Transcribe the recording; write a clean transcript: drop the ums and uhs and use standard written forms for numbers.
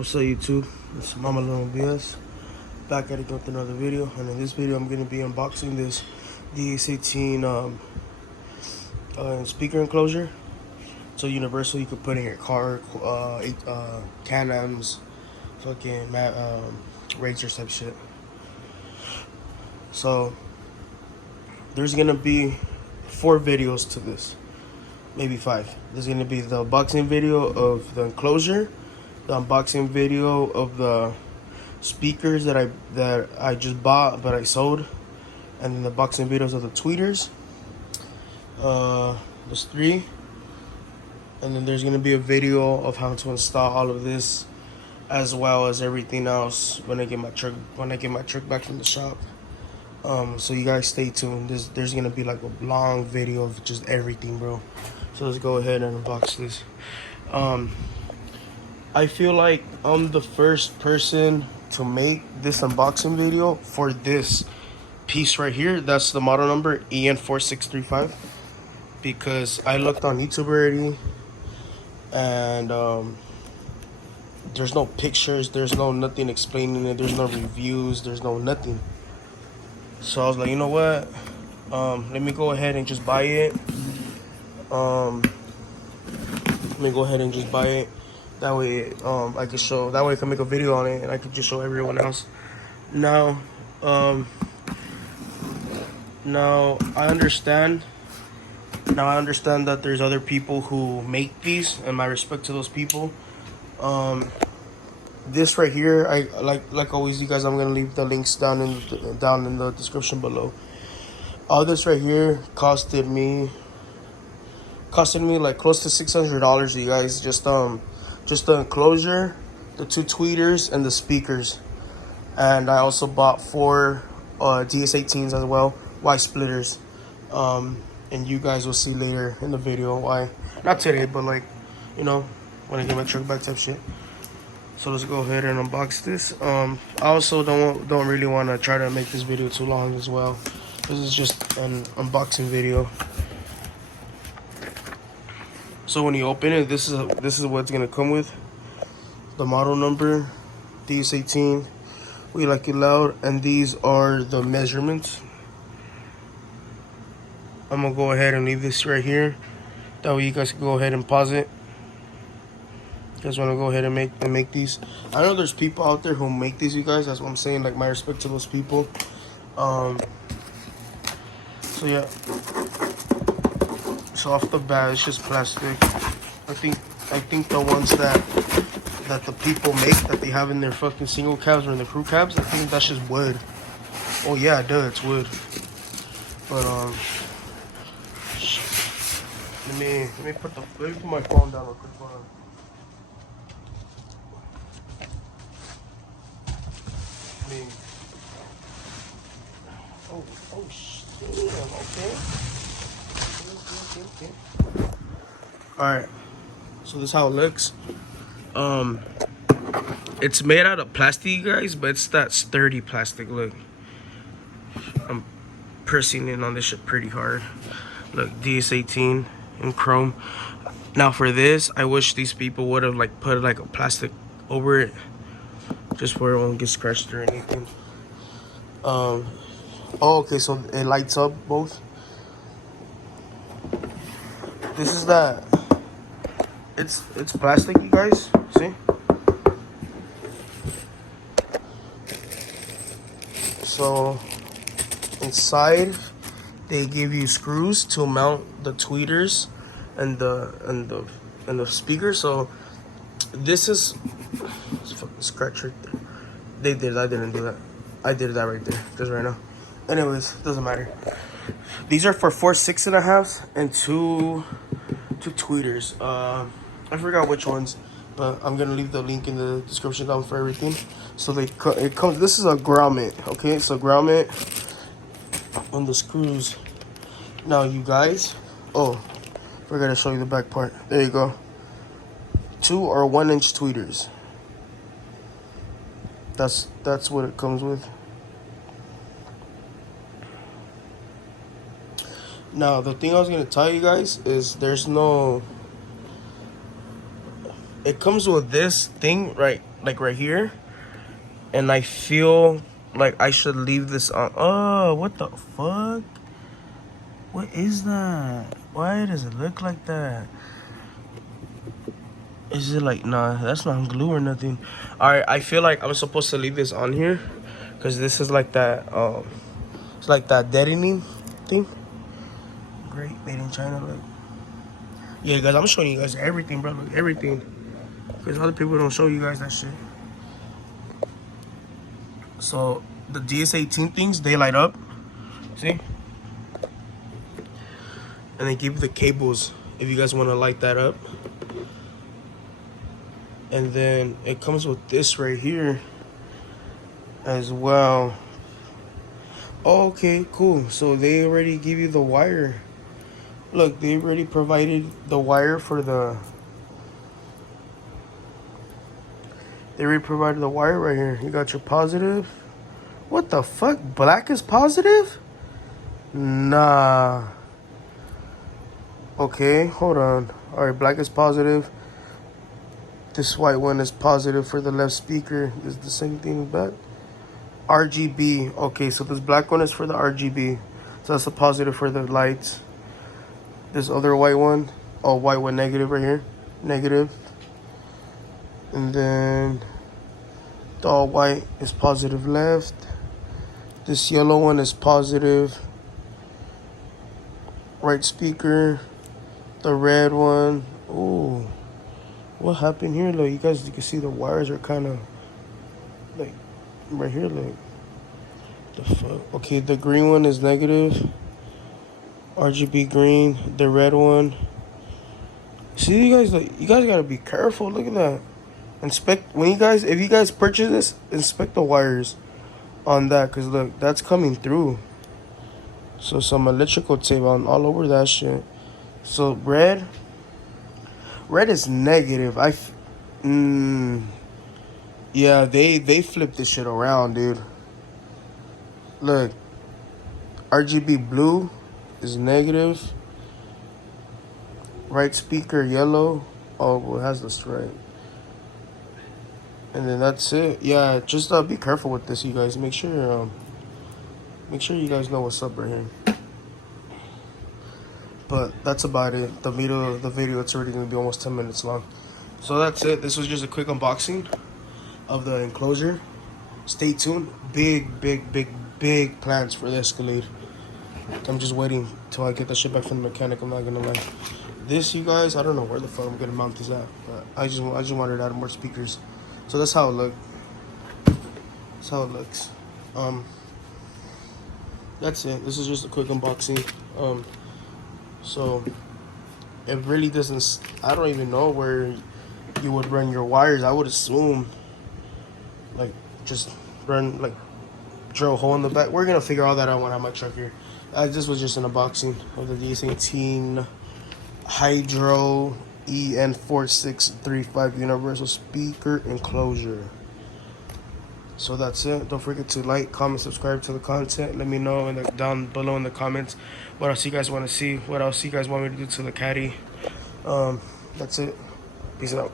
What's up, YouTube? It's Mama Little BS back at it with another video, and in this video I'm going to be unboxing this DS18 speaker enclosure. So universal, you could put in your car, Can-Ams, fucking Razor type shit. So there's gonna be 4 videos to this, maybe 5. There's gonna be the unboxing video of the enclosure, the unboxing video of the speakers that I just bought but I sold, and then the unboxing videos of the tweeters. There's 3, and then there's gonna be a video of how to install all of this, as well as everything else when I get my truck back from the shop. So you guys stay tuned. There's gonna be like a long video of just everything, bro. So let's go ahead and unbox this. I feel like I'm the first person to make this unboxing video for this piece right here. That's the model number EN46-35, because I looked on YouTube already, and there's no pictures, there's no nothing explaining it, there's no reviews, there's no nothing. So I was like, you know what, let me go ahead and just buy it. That way I can show, that way I can make a video on it and I can just show everyone else. Now I understand that there's other people who make these, and my respect to those people. This right here, I like always, you guys, I'm gonna leave the links down in the description below. All this right here costed me like close to $600, you guys. Just the enclosure, the 2 tweeters, and the speakers. And I also bought 4 DS18s as well, Y splitters. And you guys will see later in the video why. Not today, but like, you know, when I get my truck back type shit. So let's go ahead and unbox this. I also don't really want to try to make this video too long as well. This is just an unboxing video. So when you open it, this is what it's gonna come with. The model number, DS18, We Like It Loud, and these are the measurements. I'm gonna go ahead and leave this right here. That way you guys can go ahead and pause it. You guys wanna go ahead and make these. I know there's people out there who make these, you guys. That's what I'm saying. Like, my respect to those people. So yeah. So off the bat, it's just plastic. I think the ones that the people make, that they have in their fucking single cabs or in their crew cabs, I think that's just wood. Oh yeah, duh, it's wood. But let me put my phone down real quick. Oh shit. Okay. Alright, so this is how it looks. It's made out of plastic, you guys, but it's that sturdy plastic. Look, I'm pressing in on this shit pretty hard. Look, DS18 in chrome. Now for this, I wish these people would have like put like a plastic over it, just where it won't get scratched or anything. Oh, okay, so it lights up both. This is that. It's plastic, you guys. See? So inside they give you screws to mount the tweeters and the speaker. So this is fucking scratch right there. I didn't do that. I did that right there, just right now. Anyways, doesn't matter. These are for 4 6.5s and 2 tweeters. I forgot which ones, but I'm gonna leave the link in the description down for everything. So it comes. This is a grommet, okay? So grommet on the screws. Now you guys, oh, forgot to show you the back part. There you go. 2 or 1 inch tweeters. That's what it comes with. Now the thing I was gonna tell you guys is there's no it comes with this thing right here, and I feel like I should leave this on. Oh, what the fuck? What is that? Why does it look like that? Is it like, nah, that's not glue or nothing. Alright, I feel like I'm supposed to leave this on here, because this is like that, it's like that deadening thing. Great, made in China, like. Yeah, guys, I'm showing you guys everything, bro, like everything. Because other people don't show you guys that shit. So, the DS18 things, they light up. See? And they give you the cables if you guys want to light that up. And then it comes with this right here as well. Oh, okay, cool. So they already give you the wire. Look, they already provided the wire for the... They already provided the wire right here. You got your positive. What the fuck? Black is positive? Nah. Okay, hold on. Alright, black is positive. This white one is positive for the left speaker. Is the same thing back? RGB. Okay, so this black one is for the RGB. So that's a positive for the lights. This other white one. Oh, white one negative right here. Negative. And then the all white is positive left. This yellow one is positive right speaker. The red one. Ooh. What happened here? Look, you guys, you can see the wires are kind of like right here. Like, the fuck? Okay, the green one is negative. RGB green. The red one. See, you guys, like, you guys gotta be careful. Look at that. Inspect when you guys, if you guys purchase this, inspect the wires on that, cause look, that's coming through. So some electrical tape on all over that shit. So red is negative. Yeah, they flipped this shit around, dude. Look, RGB blue is negative. Right speaker yellow. Oh, well, it has the stripe. And then that's it. Yeah, just be careful with this, you guys. Make sure you guys know what's up right here. But that's about it. The video, it's already gonna be almost 10 minutes long. So that's it. This was just a quick unboxing of the Enclosure. Stay tuned. Big plans for the Escalade. I'm just waiting till I get that shit back from the mechanic. I'm not gonna lie. This, you guys, I don't know where the fuck I'm gonna mount this at, but I just wanted to add more speakers. So that's how it look. That's how it looks. That's it. This is just a quick unboxing. So it really doesn't. I don't even know where you would run your wires. I would assume like just run, like drill a hole in the back. We're gonna figure all that out when I have my truck here. This was just an unboxing of the DS18 Hydro EN46-35 universal speaker enclosure. So that's it. Don't forget to like, comment, subscribe to the content. Let me know down below in the comments what else you guys want to see, what else you guys want me to do to the caddy. That's it. Peace out.